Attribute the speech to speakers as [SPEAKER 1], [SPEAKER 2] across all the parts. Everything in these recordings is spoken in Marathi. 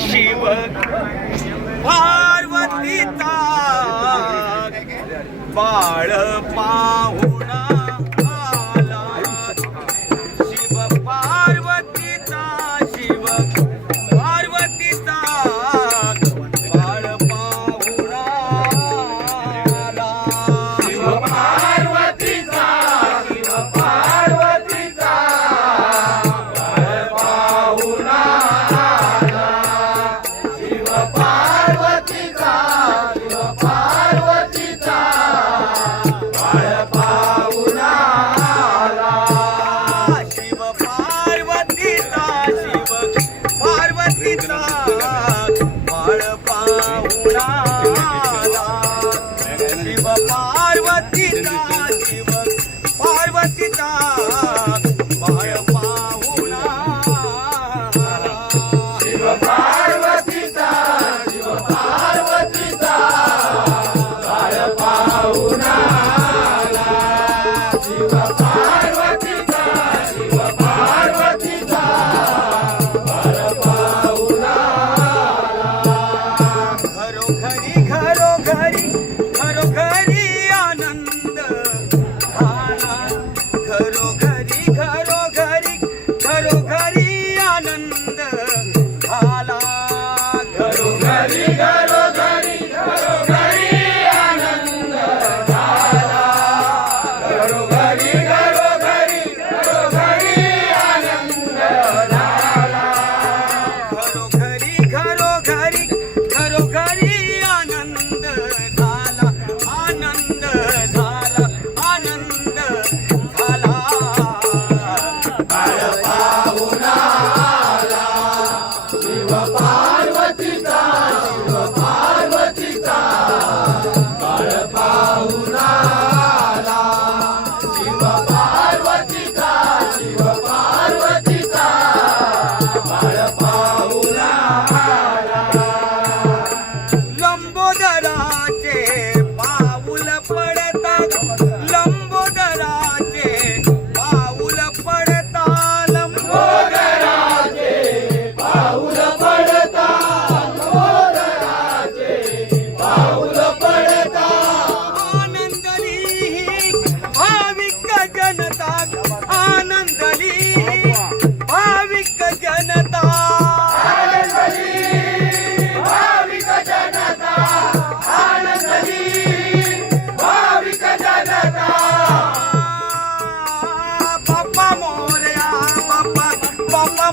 [SPEAKER 1] शिव पार्वतीचा बाळ पाहून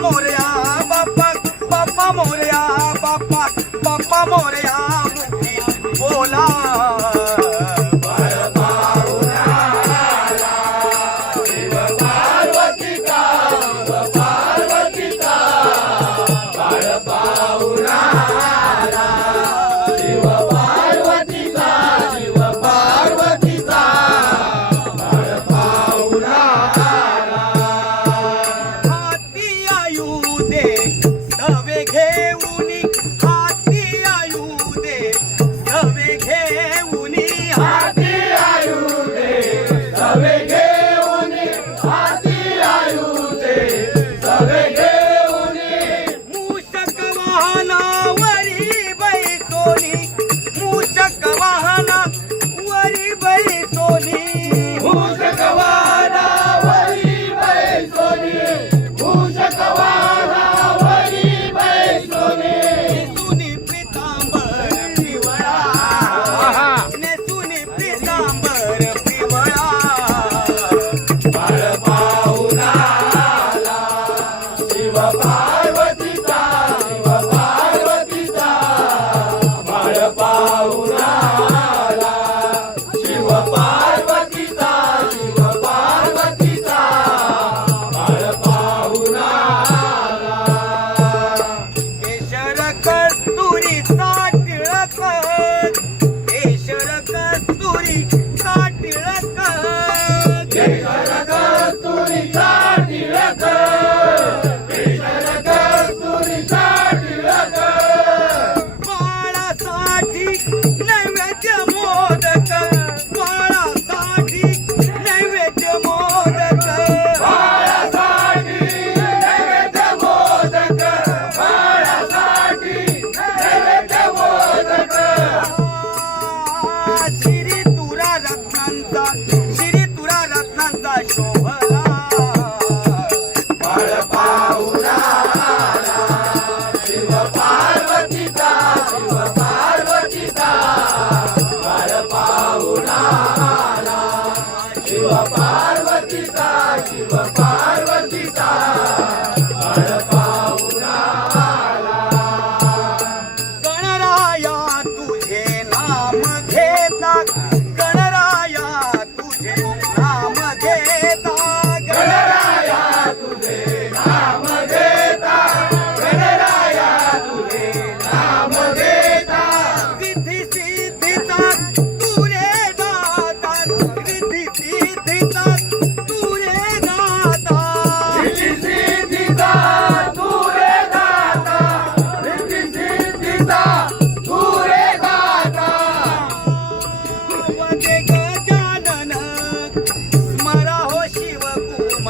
[SPEAKER 1] मोरया बाप्पा बाप्पा मोरया बाप्पा बाप्पा मोरया बाप्पा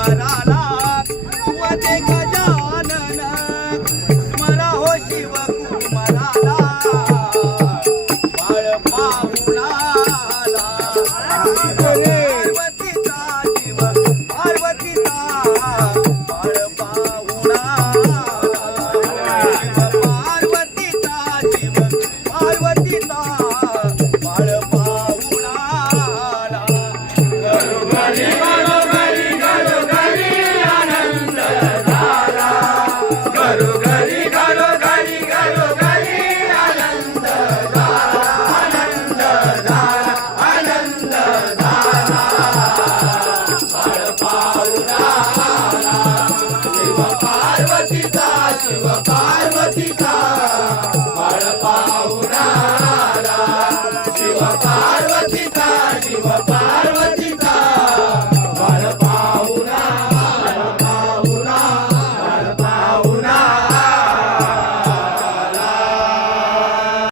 [SPEAKER 1] महाराला